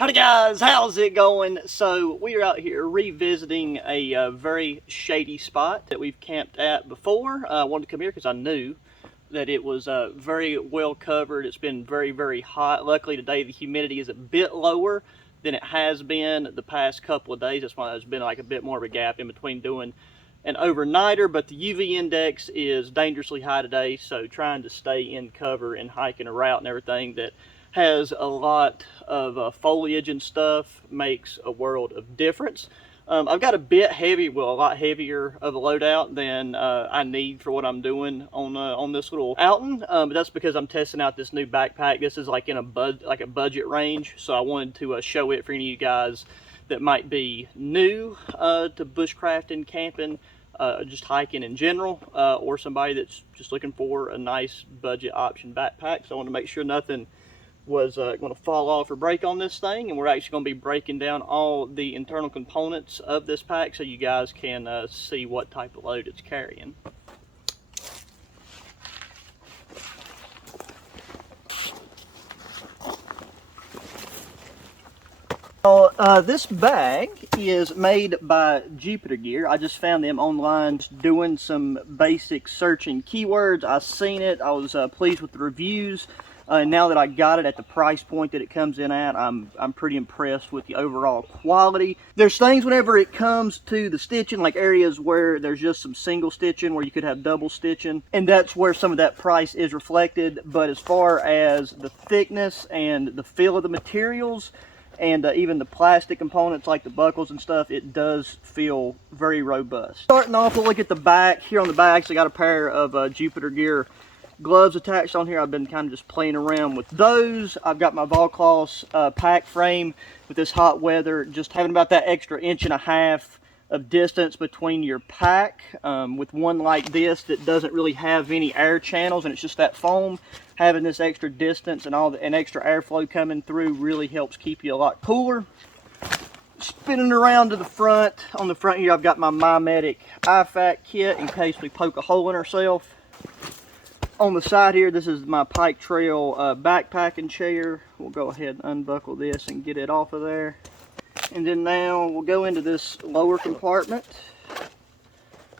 Howdy guys, how's it going? So we are out here revisiting a very shady spot that we've camped at before. I wanted to come here because I knew that it was very well covered. It's been very hot. Luckily today the humidity is a bit lower than it has been the past couple of days. That's why there's been like a bit more of a gap in between doing an overnighter, but the UV index is dangerously high today, so trying to stay in cover and hiking a route and everything that has a lot of foliage and stuff makes a world of difference. I've got a bit heavy, well, a lot heavier of a loadout than I need for what I'm doing on this little outing, but that's because I'm testing out this new backpack. This is like in a budget range, so I wanted to show it for any of you guys that might be new to bushcrafting, camping, just hiking in general, or somebody that's just looking for a nice budget option backpack. So I want to make sure nothing was going to fall off or break on this thing, and we're actually going to be breaking down all the internal components of this pack so you guys can see what type of load it's carrying. This bag is made by Jupiter Gear. I just found them online doing some basic searching keywords. I seen it, I was pleased with the reviews. Now that I got it at the price point that it comes in at, I'm pretty impressed with the overall quality. There's things whenever it comes to the stitching, like areas where there's just some single stitching where you could have double stitching, and that's where some of that price is reflected. But as far as the thickness and the feel of the materials, and even the plastic components like the buckles and stuff, it does feel very robust. Starting off, we'll look at the back. Here on the back, so I got a pair of Jupiter Gear gloves attached on here. I've been kind of just playing around with those. I've got my Volcloth pack frame with this hot weather, just having about that extra 1.5 inches of distance between your pack. With one like this that doesn't really have any air channels and it's just that foam, having this extra distance and and extra airflow coming through really helps keep you a lot cooler. Spinning around to the front, on the front here I've got my MyMedic IFAK kit in case we poke a hole in ourselves. On the side here, this is my Pike Trail backpacking chair. We'll go ahead and unbuckle this and get it off of there. And then now we'll go into this lower compartment.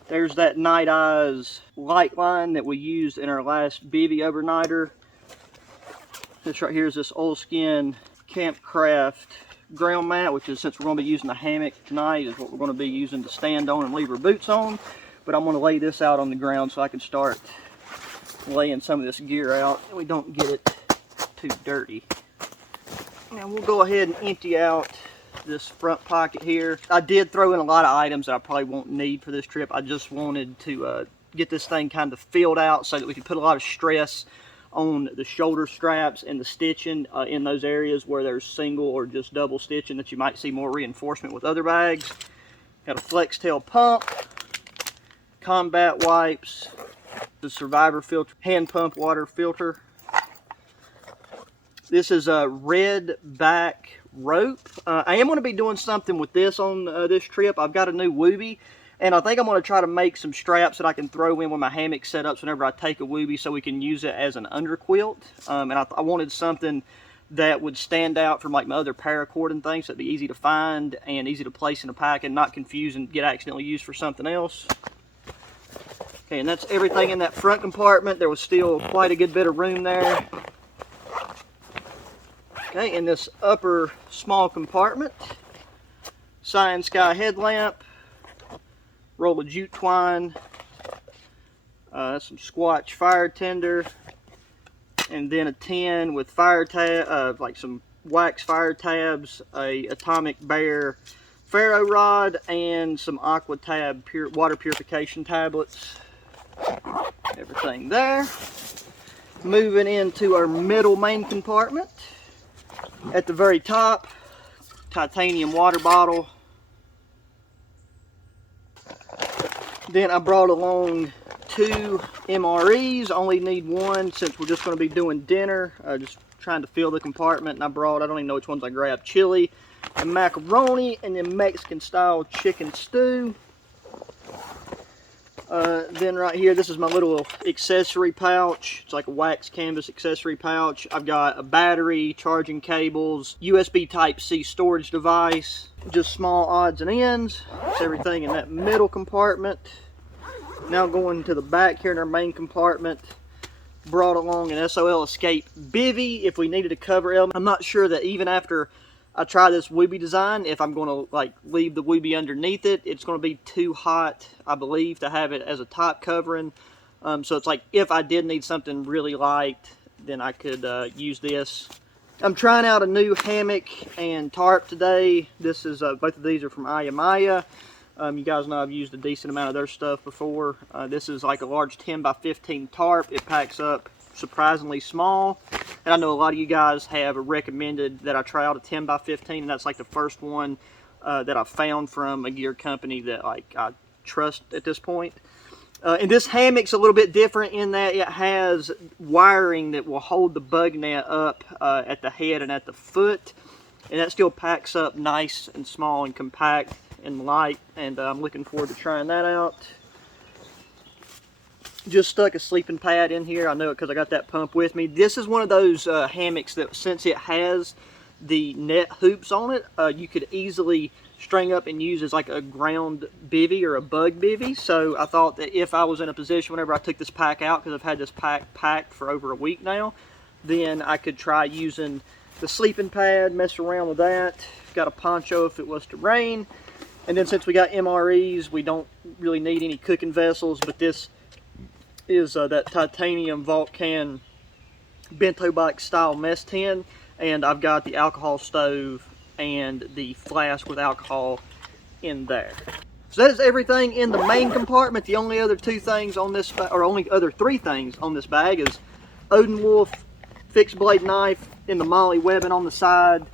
There's that Night Eyes light line that we used in our last bivvy overnighter. This right here is this oilskin CAMPCRAFT ground mat, which is, since we're going to be using the hammock tonight, is what we're going to be using to stand on and leave our boots on. But I'm going to lay this out on the ground so I can start laying some of this gear out and we don't get it too dirty. Now we'll go ahead and empty out this front pocket here. I did throw in a lot of items that I probably won't need for this trip. I just wanted to get this thing kind of filled out so that we can put a lot of stress on the shoulder straps and the stitching in those areas where there's single or just double stitching that you might see more reinforcement with other bags. Got a flex tail pump, combat wipes, the Survivor filter, hand pump water filter. This is a red back rope. I am going to be doing something with this on this trip. I've got a new Woobie, and I think I'm going to try to make some straps that I can throw in with my hammock setups whenever I take a Woobie so we can use it as an underquilt. And I wanted something that would stand out from like my other paracord and things, so it'd be easy to find and easy to place in a pack and not confuse and get accidentally used for something else. Okay, and that's everything in that front compartment. There was still quite a good bit of room there. Okay, in this upper small compartment, Cyan Sky headlamp, roll of jute twine, some Squatch fire tinder, and then a tin with fire tab, like some wax fire tabs, a Atomic Bear ferro rod, and some Aqua Tab water purification tablets. Everything there. Moving into our middle main compartment. At the very top, titanium water bottle. Then I brought along 2 MREs. Only need one since we're just going to be doing dinner. Just trying to fill the compartment. And I don't even know which ones I grabbed. Chili and macaroni, and then Mexican style chicken stew. Then right here, this is my little accessory pouch. It's like a wax canvas accessory pouch. I've got a battery, charging cables, USB Type-C storage device, just small odds and ends. That's everything in that middle compartment. Now going to the back here in our main compartment, brought along an SOL Escape bivvy if we needed a cover element. I'm not sure that even after I try this Woobie design, if I'm going to like leave the Woobie underneath it, it's going to be too hot, I believe, to have it as a top covering. So it's like if I did need something really light, then I could use this. I'm trying out a new hammock and tarp today. This is both of these are from Maya. You guys know I've used a decent amount of their stuff before. This is like a large 10 by 15 tarp. It packs up surprisingly small. And I know a lot of you guys have recommended that I try out a 10 by 15, and that's like the first one that I found from a gear company that like I trust at this point. And this hammock's a little bit different in that it has wiring that will hold the bug net up at the head and at the foot, and that still packs up nice and small and compact and light, and I'm looking forward to trying that out. Just stuck a sleeping pad in here. I know it because I got that pump with me. This is one of those hammocks that, since it has the net hoops on it, you could easily string up and use as like a ground bivvy or a bug bivvy. So I thought that if I was in a position whenever I took this pack out, because I've had this pack packed for over a week now, then I could try using the sleeping pad, mess around with that. Got a poncho if it was to rain. And then since we got MREs, we don't really need any cooking vessels, but this is that titanium Vulcan bento box style mess tin, and I've got the alcohol stove and the flask with alcohol in there. So that is everything in the main compartment. The only other two things on this, or only other three things on this bag, is Odin Wolf fixed blade knife in the Molly webbing on the side.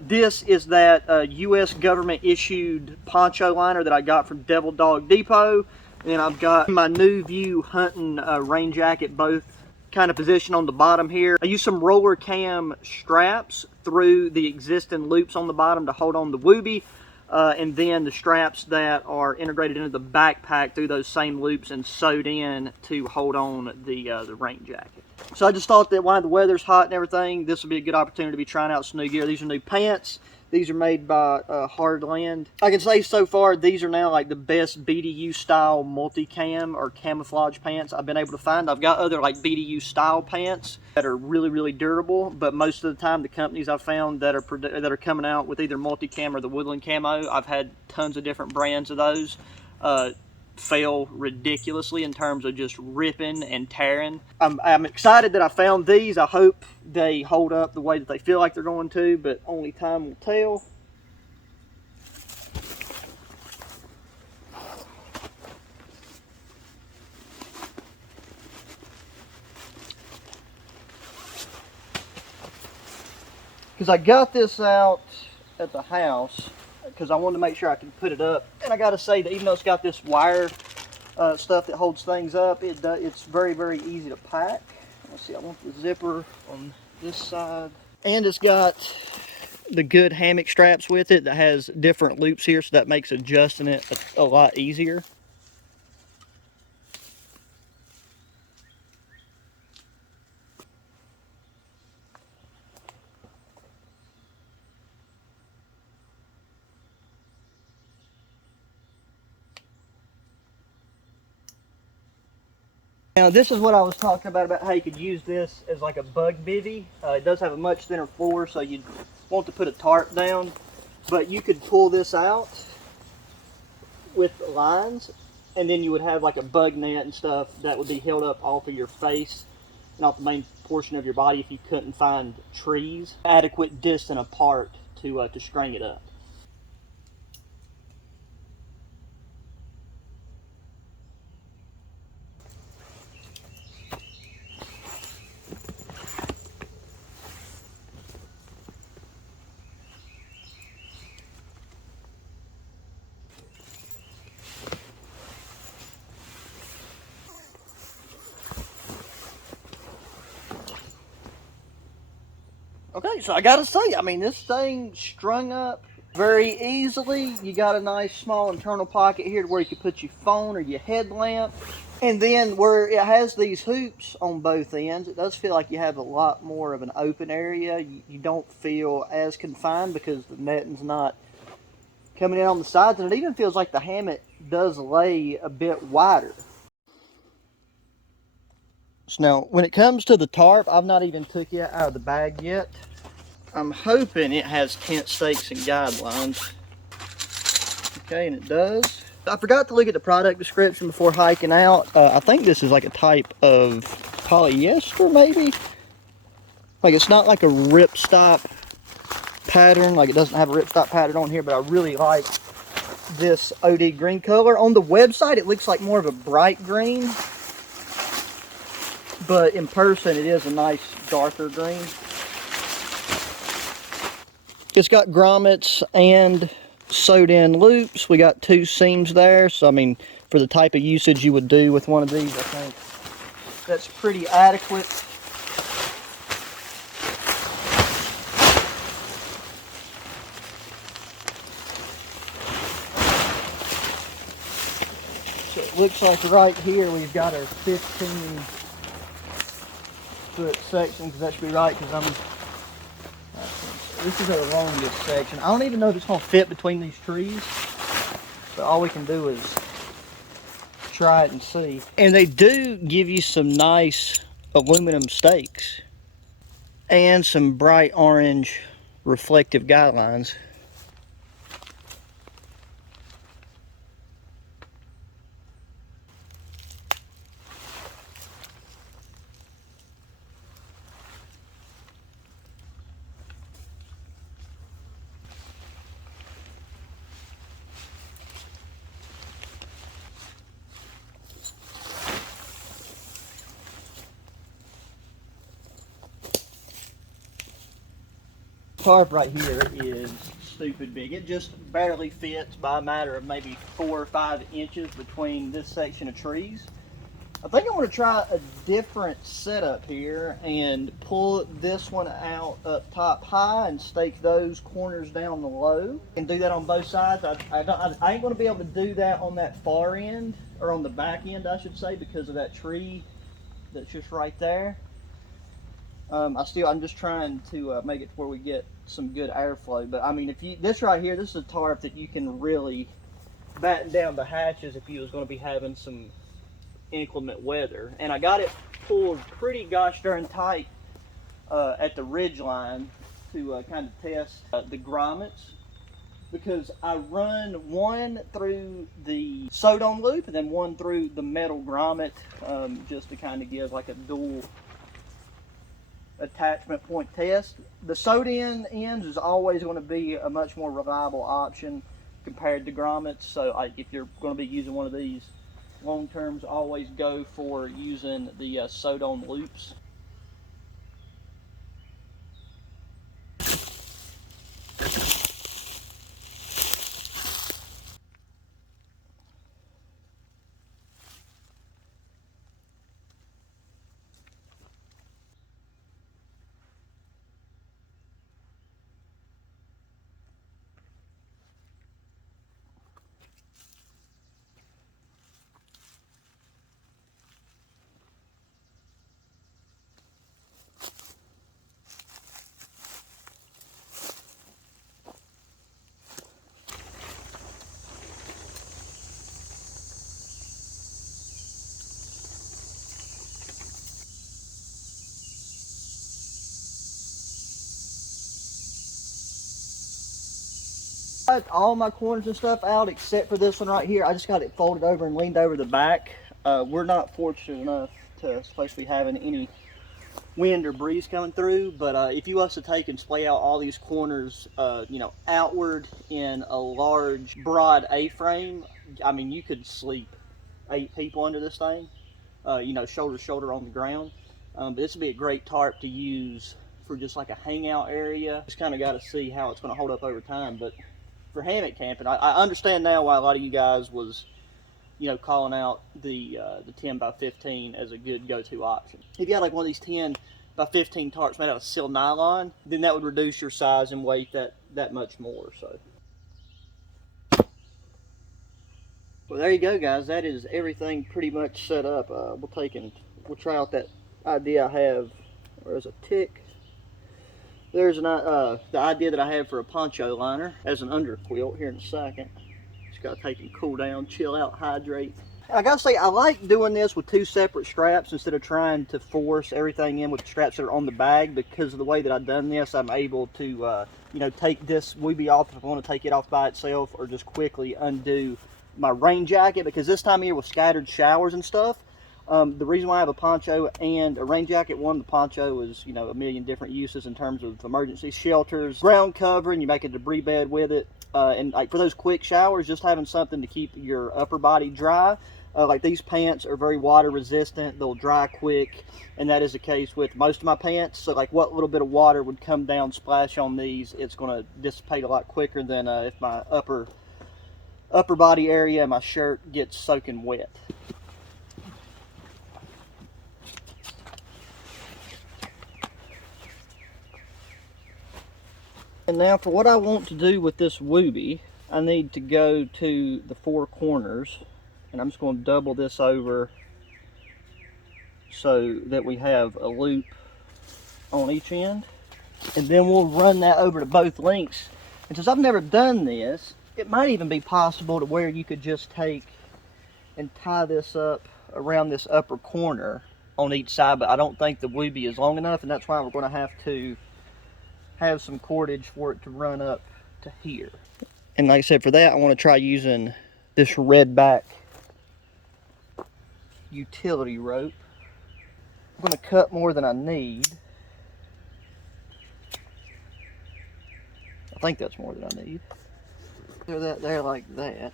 This is that U.S. government issued poncho liner that I got from Devil Dog Depot. And I've got my New View hunting rain jacket, both kind of positioned on the bottom here. I used some roller cam straps through the existing loops on the bottom to hold on the Woobie. And then the straps that are integrated into the backpack through those same loops and sewed in to hold on the rain jacket. So I just thought that while the weather's hot and everything, this would be a good opportunity to be trying out some new gear. These are new pants. These are made by Hardland. I can say so far these are now like the best BDU style multicam or camouflage pants I've been able to find. I've got other like BDU style pants that are really, really durable, but most of the time the companies I've found that are coming out with either multicam or the Woodland camo, I've had tons of different brands of those, fail ridiculously in terms of just ripping and tearing. I'm excited that I found these. I hope they hold up the way that they feel like they're going to, but only time will tell. Because I got this out at the house because I wanted to make sure I could put it up, and I gotta say that even though it's got this wire stuff that holds things up, it's very, very easy to pack. Let's see, I want the zipper on this side, and it's got the good hammock straps with it that has different loops here, so that makes adjusting it a lot easier. Now this is what I was talking about how you could use this as like a bug bivvy. It does have a much thinner floor, so you'd want to put a tarp down, but you could pull this out with lines, and then you would have like a bug net and stuff that would be held up off of your face and off the main portion of your body if you couldn't find trees adequate distance apart to string it up. Okay, so I gotta say, I mean, this thing strung up very easily. You got a nice small internal pocket here where you can put your phone or your headlamp. And then where it has these hoops on both ends, it does feel like you have a lot more of an open area. You don't feel as confined because the netting's not coming in on the sides. And it even feels like the hammock does lay a bit wider. So now, when it comes to the tarp, I've not even took it out of the bag yet. I'm hoping it has tent stakes and guidelines. Okay, and it does. I forgot to look at the product description before hiking out. I think this is like a type of polyester, maybe? Like, it's not like a ripstop pattern. Like, it doesn't have a ripstop pattern on here, but I really like this OD green color. On the website, it looks like more of a bright green. But in person, it is a nice darker green. It's got grommets and sewed in loops. We got 2 seams there, so I mean, for the type of usage you would do with one of these, I think that's pretty adequate. So it looks like right here we've got our 15-foot section, because that should be right, because this is our longest section. I don't even know if it's going to fit between these trees. So all we can do is try it and see. And they do give you some nice aluminum stakes and some bright orange reflective guidelines. Tarp right here is stupid big. It just barely fits by a matter of maybe 4 or 5 inches between this section of trees. I think I'm going to try a different setup here and pull this one out up top high and stake those corners down the low and do that on both sides. I ain't going to be able to do that on that far end, or on the back end I should say, because of that tree that's just right there. I'm just trying to make it to where we get some good airflow. But I mean, this right here, this is a tarp that you can really batten down the hatches if you was going to be having some inclement weather. And I got it pulled pretty gosh darn tight at the ridge line to kind of test the grommets, because I run one through the sewed on loop and then one through the metal grommet, just to kind of give like a dual attachment point test. The sewed in ends is always going to be a much more reliable option compared to grommets. So if you're going to be using one of these long terms, always go for using the sewed on loops. Got all my corners and stuff out except for this one right here. I just got it folded over and leaned over the back. We're not fortunate enough to supposed to be having any wind or breeze coming through, but if you was to take and splay out all these corners, you know, outward in a large broad A-frame, I mean, you could sleep 8 people under this thing, you know, shoulder to shoulder on the ground. But this would be a great tarp to use for just like a hangout area. Just kind of got to see how it's going to hold up over time. But for hammock camping, I understand now why a lot of you guys was, you know, calling out the 10 by 15 as a good go-to option. If you had like one of these 10 by 15 tarps made out of seal nylon, then that would reduce your size and weight that much more. So Well, there you go, guys. That is everything pretty much set up. We'll try out that idea I have. There's a tick. There's the idea that I have for a poncho liner as an underquilt here in a second. Just gotta take and cool down, chill out, hydrate. I gotta say, I like doing this with two separate straps instead of trying to force everything in with the straps that are on the bag. Because of the way that I've done this, I'm able to, you know, take this Woobie off if I want to take it off by itself, or just quickly undo my rain jacket. Because this time of year with scattered showers and stuff, the reason why I have a poncho and a rain jacket, one, the poncho is, you know, a million different uses in terms of emergency shelters, ground cover, and you make a debris bed with it. And like for those quick showers, just having something to keep your upper body dry. Like these pants are very water resistant, they'll dry quick, and that is the case with most of my pants. So like what little bit of water would come down, splash on these, it's going to dissipate a lot quicker than if my upper body area, my shirt gets soaking wet. And now for what I want to do with this Woobie, I need to go to the four corners, and I'm just going to double this over so that we have a loop on each end. And then we'll run that over to both lengths. And since I've never done this, it might even be possible to where you could just take and tie this up around this upper corner on each side, but I don't think the Woobie is long enough, and that's why we're going to have some cordage for it to run up to here. And like I said, for that I want to try using this red back utility rope. I'm going to cut more than I need. I think that's more than I need. Throw that there like that. And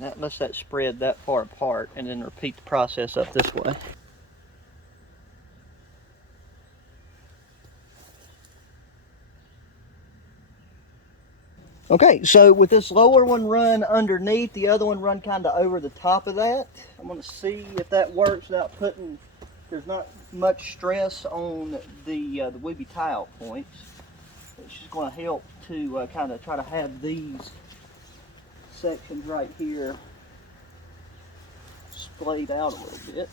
that lets that spread that far apart, and then repeat the process up this way. Okay, so with this lower one run underneath, the other one run kind of over the top of that. I'm going to see if that works without putting, there's not much stress on the Woobie tie-out points. It's just going to help to kind of try to have these sections right here splayed out a little bit.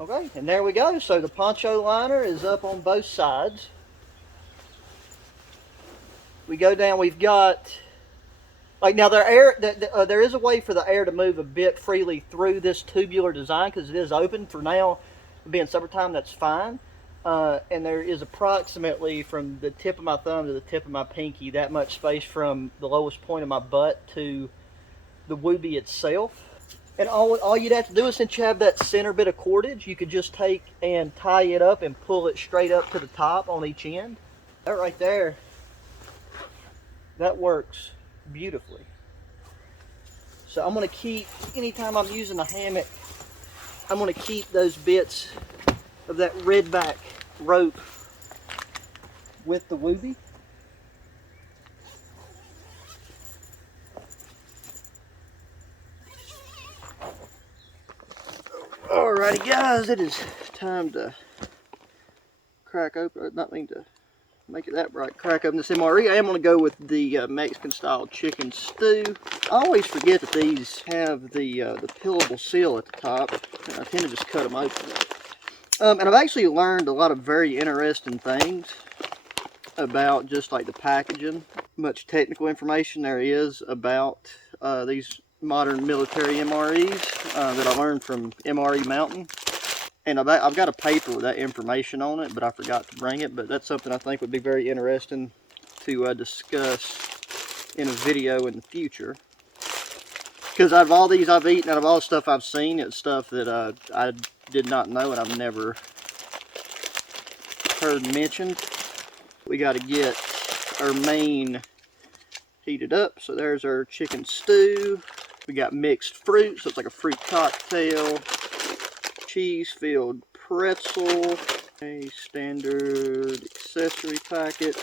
Okay, and there we go. So the poncho liner is up on both sides. We go down, we've got, like now there is a way for the air to move a bit freely through this tubular design because it is open. For now, being summertime, that's fine. And there is approximately from the tip of my thumb to the tip of my pinky, that much space from the lowest point of my butt to the Woobie itself. And all you'd have to do is, since you have that center bit of cordage, you could just take and tie it up and pull it straight up to the top on each end. That right there, that works beautifully. So I'm going to keep, anytime I'm using a hammock, I'm going to keep those bits of that red back rope with the Woobie. Alrighty guys, it is time to crack open, not mean to make it that bright, crack open this MRE. I am going to go with the Mexican style chicken stew. I always forget that these have the peelable seal at the top, and I tend to just cut them open. And I've actually learned a lot of very interesting things about just like the packaging. Much technical information there is about these modern military MREs that I learned from MRE Mountain. And I've got a paper with that information on it, but I forgot to bring it. But that's something I think would be very interesting to discuss in a video in the future. Because out of all these I've eaten, out of all the stuff I've seen, it's stuff that I did not know and I've never heard mentioned. We got to get our main heated up. So there's our chicken stew. We got mixed fruit, so it's like a fruit cocktail. Cheese-filled pretzel. A standard accessory packet.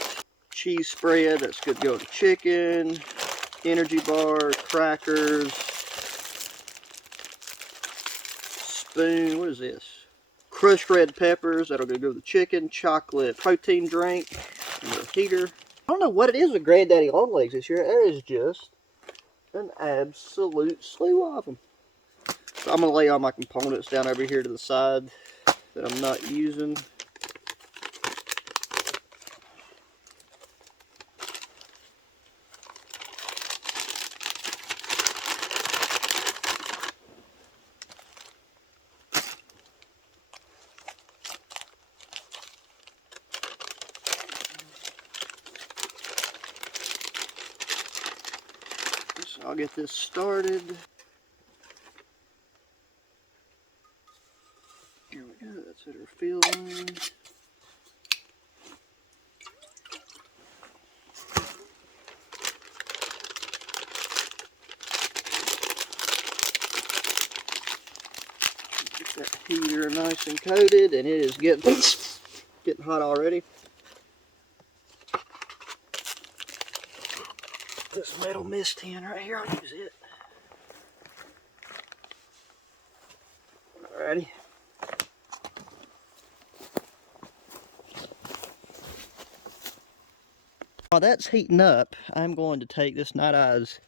cheese spread. That's good to go with chicken, energy bar, crackers, spoon, what is this? Crushed red peppers, that'll go with the chicken, chocolate protein drink, and the heater. I don't know what it is with Granddaddy Longlegs this year. There is just an absolute slew of them. So I'm going to lay all my components down over here to the side that I'm not using. So I'll get this started. Here we go, that's at our fill line. Get that heater nice and coated, and it is getting hot already. This metal mist tin right here, I'll use it. Alrighty. While that's heating up, I'm going to take this Night Eyes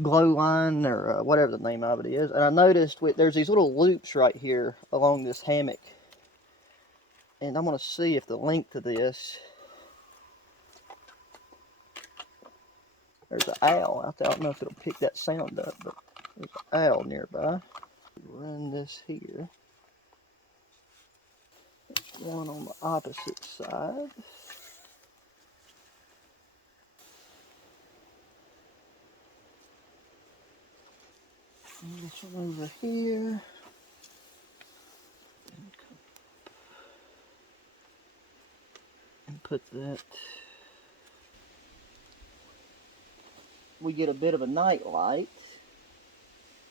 glow line, or whatever the name of it is, and I noticed there's these little loops right here along this hammock, and I'm going to see if the length of this, there's an owl out there. I don't know if it'll pick that sound up, but there's an owl nearby. Run this here. There's one on the opposite side. And this one over here. And put that. We get a bit of a night light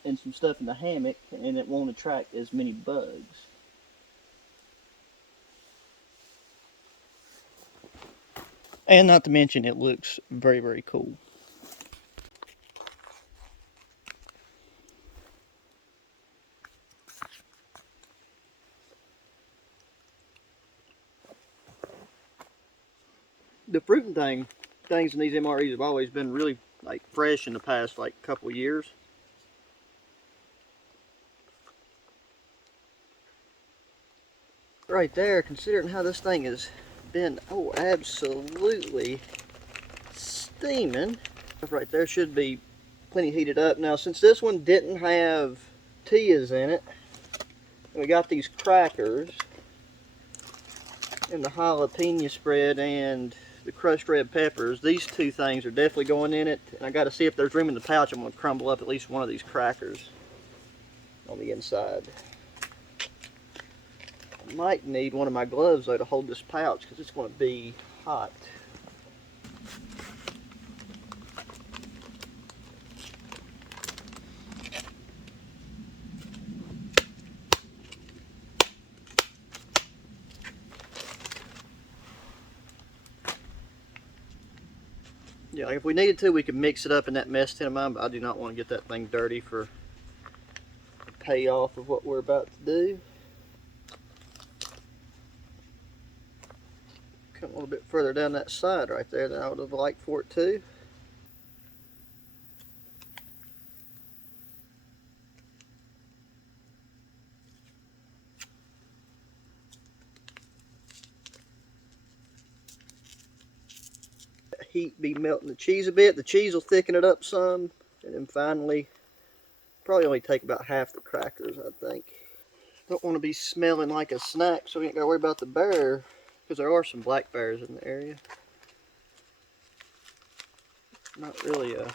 and some stuff in the hammock, and it won't attract as many bugs. And not to mention, it looks very, very cool. The fruiting things in these MREs have always been really like fresh in the past like couple years. Right there, considering how this thing has been, oh, absolutely steaming. Right there should be plenty heated up. Now, since this one didn't have Tias in it, we got these crackers and the jalapeno spread and the crushed red peppers. These two things are definitely going in it, and I got to see if there's room in the pouch. I'm going to crumble up at least one of these crackers on the inside. I might need one of my gloves though to hold this pouch because it's going to be hot. Yeah, if we needed to, we could mix it up in that mess tin of mine, but I do not want to get that thing dirty for the payoff of what we're about to do. Come a little bit further down that side right there than I would have liked for it to. Heat be melting the cheese a bit. The cheese will thicken it up some, and then finally, probably only take about half the crackers, I think. Don't want to be smelling like a snack, so we ain't got to worry about the bear, because there are some black bears in the area. Not really a...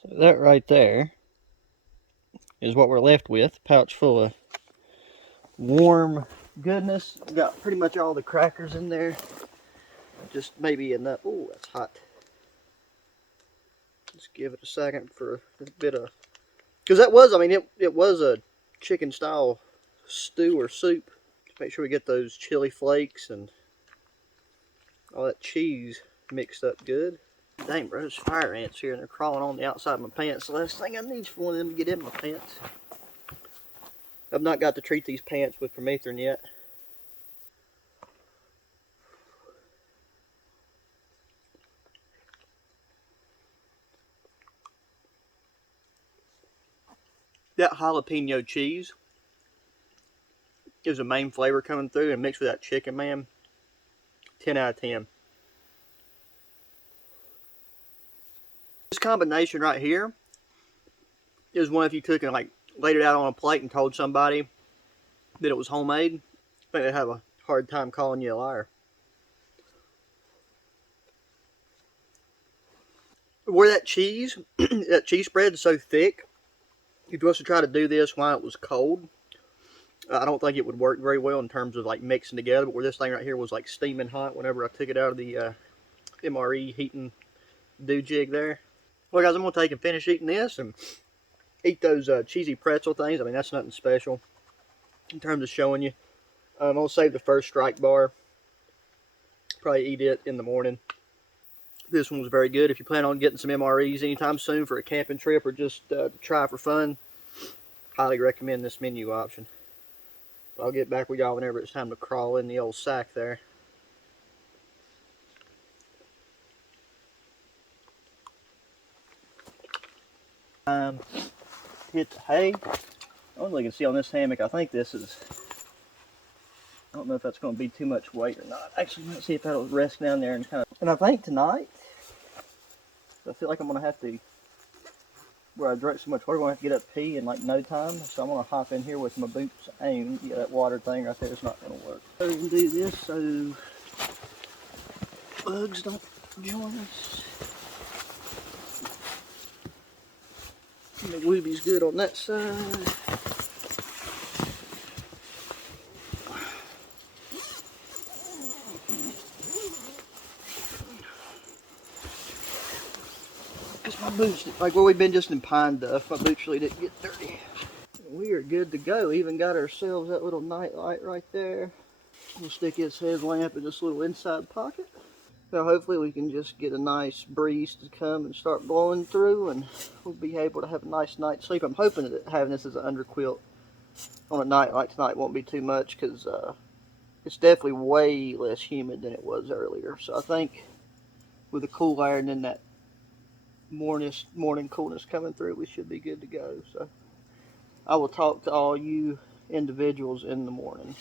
So that right there is what we're left with. Pouch full of warm goodness. Got pretty much all the crackers in there. Just maybe enough. Oh, that's hot. Just give it a second for a bit of... Because that was, I mean, it was a chicken style stew or soup. Make sure we get those chili flakes and all that cheese mixed up good. Dang, bro, there's fire ants here and they're crawling on the outside of my pants. The last thing I need is for one of them to get in my pants. I've not got to treat these pants with permethrin yet. That jalapeno cheese is the main flavor coming through, and mixed with that chicken, man, 10 out of 10. This combination right here is one if you took and like laid it out on a plate and told somebody that it was homemade, I think they'd have a hard time calling you a liar. Where that cheese, that cheese spread is so thick, if you was to try to do this while it was cold, I don't think it would work very well in terms of like mixing together. But where this thing right here was like steaming hot whenever I took it out of the MRE heating do jig there. Well guys, I'm going to take and finish eating this and eat those cheesy pretzel things. I mean, that's nothing special in terms of showing you. I'm going to save the first strike bar. Probably eat it in the morning. This one was very good. If you plan on getting some MREs anytime soon for a camping trip or just to try for fun, highly recommend this menu option. I'll get back with y'all whenever it's time to crawl in the old sack there. Hit the hay. Only you can see on this hammock, I think this is, I don't know if that's going to be too much weight or not. Actually, let's see if that'll rest down there and kind of, and I think tonight, I feel like I'm going to have to, where I drank so much water, I'm going to have to get up pee in like no time. So I'm going to hop in here with my boots aimed. Yeah, that water thing right there is not going to work. So we can do this so bugs don't join us. And the Woobie's good on that side. Because my boots, like where we've been just in pine duff, my boots really didn't get dirty. We are good to go. Even got ourselves that little night light right there. We'll stick its headlamp in this little inside pocket. So hopefully we can just get a nice breeze to come and start blowing through, and we'll be able to have a nice night's sleep. I'm hoping that having this as an underquilt on a night like tonight won't be too much, because it's definitely way less humid than it was earlier. So I think with the cool air and then that morning coolness coming through, we should be good to go. So I will talk to all you individuals in the morning.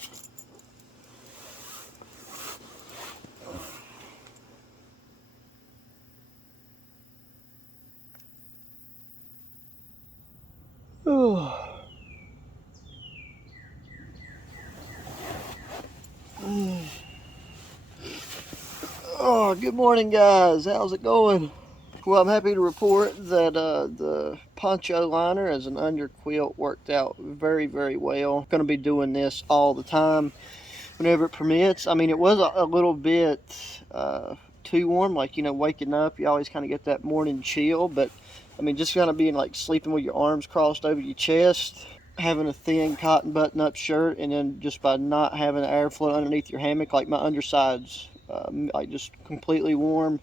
Oh, good morning, guys. How's it going? Well, I'm happy to report that the poncho liner as an underquilt worked out very, very well. Going to be doing this all the time whenever it permits. I mean, it was a little bit too warm, like, you know, waking up, you always kind of get that morning chill, but I mean, just kind of being like sleeping with your arms crossed over your chest, having a thin cotton button-up shirt, and then just by not having airflow underneath your hammock, like my underside's like just completely warm.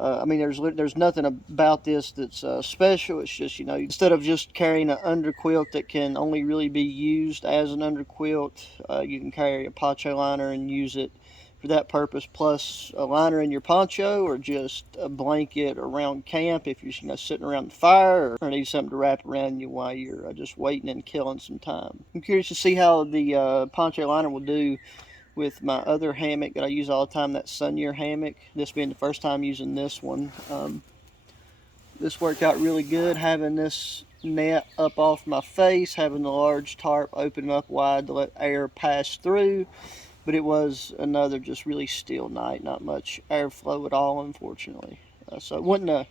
I mean, there's nothing about this that's special. It's just, you know, instead of just carrying an underquilt that can only really be used as an underquilt, you can carry a poncho liner and use it for that purpose, plus a liner in your poncho, or just a blanket around camp if you're, you know, sitting around the fire, or need something to wrap around you while you're just waiting and killing some time. I'm curious to see how the poncho liner will do with my other hammock that I use all the time, that Sunyear hammock. This being the first time using this one. This worked out really good, having this net up off my face, having the large tarp open up wide to let air pass through. But it was another just really still night, not much airflow at all, unfortunately. So it wasn't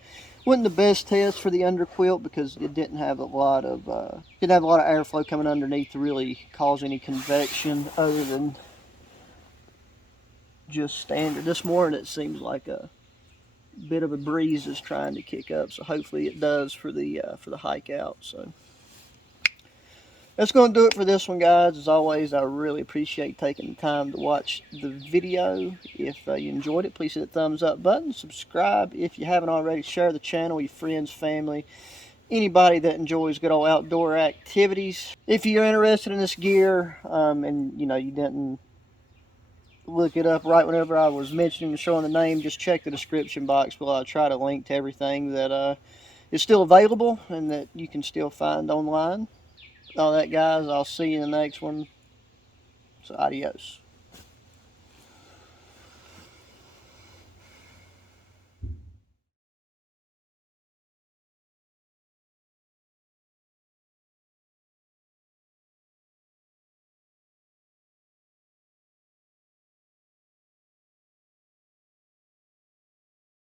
the best test for the underquilt, because it didn't have a lot of airflow coming underneath to really cause any convection, other than just standard. This morning it seems like a bit of a breeze is trying to kick up, so hopefully it does for the hike out. So That's going to do it for this one, guys. As always, I really appreciate taking the time to watch the video. If you enjoyed it, please hit the thumbs up button. Subscribe if you haven't already. Share the channel with your friends, family, anybody that enjoys good old outdoor activities. If you're interested in this gear and you didn't look it up right whenever I was mentioning and showing the name, just check the description box below. I try to link to everything that is still available and that you can still find online. All that, guys. I'll see you in the next one. So adios.